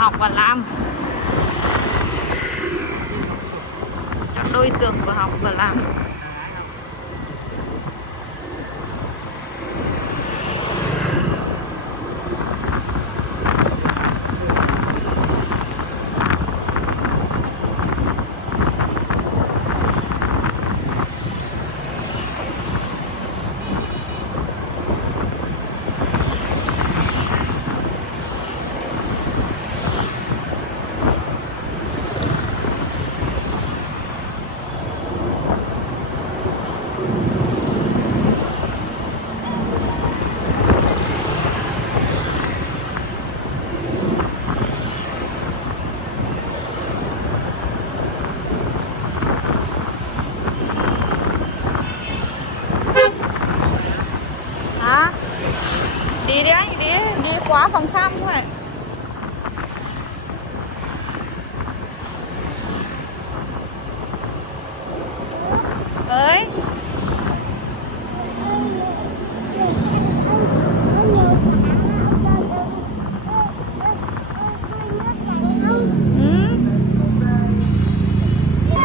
học và làm, cho đôi tưởng vừa học vừa làm. Hả? Đi đi anh, đi qua phòng thăm thôi. Ơi.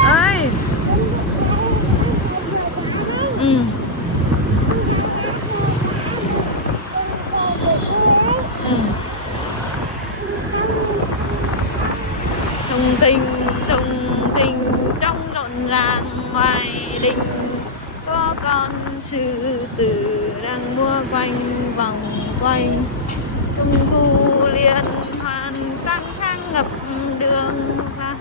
Ơi. Thùng thình trong rộn ràng ngoài đình, có con sư tử đang mua quanh vòng quanh. Trung thu liên hoan trăng sáng ngập đường và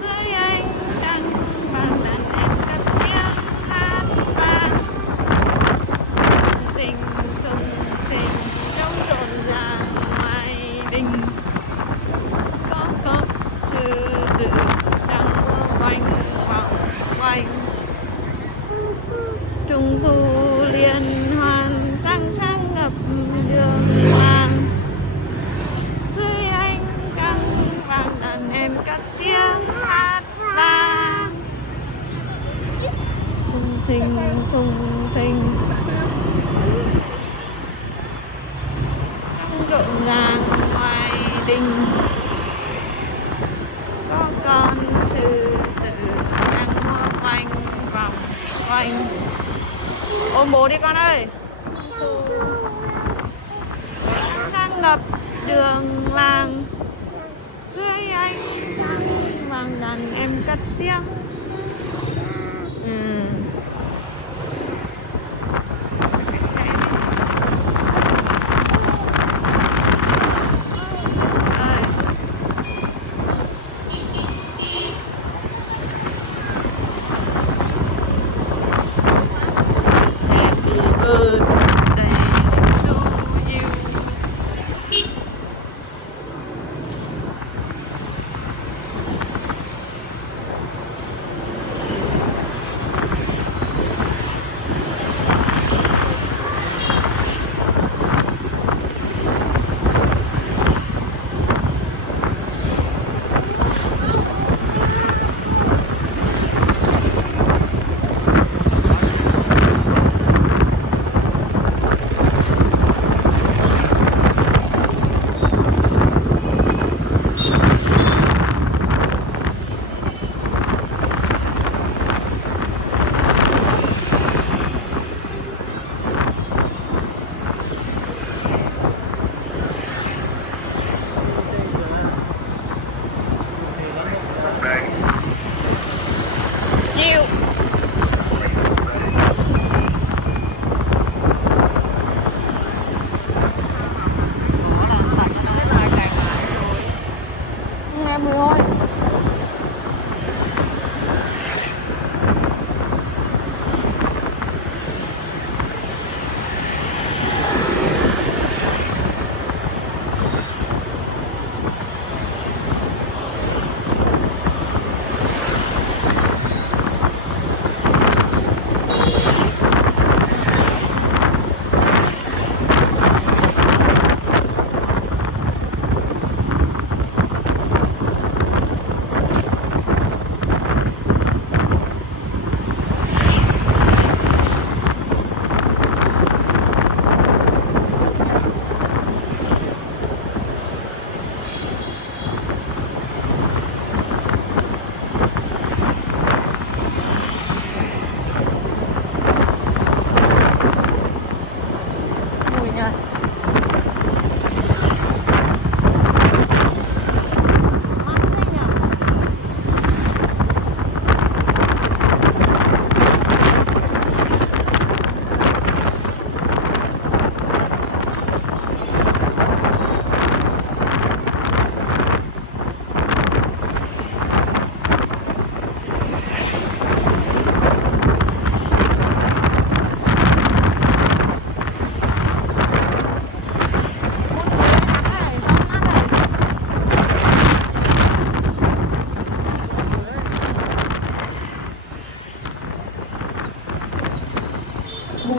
dưới ánh trăng vàng đàn em cất tiếng hát vang. Thùng thình trong rộn ràng ngoài đình, có con sư tử đang mua quanh vòng quanh. Trung thu liên hoan trăng sáng ngập đường vàng, dưới ánh trăng vàng đàn em cất tiếng hát vang. Thùng thình trong rộn ràng ngoài đình, có con sư tử đang mua quanh vòng quanh. Ôm bố đi con ơi. Sáng ngập đường làng, dưới ánh trăng vàng đàn em cất tiếng.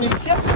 liên tiếp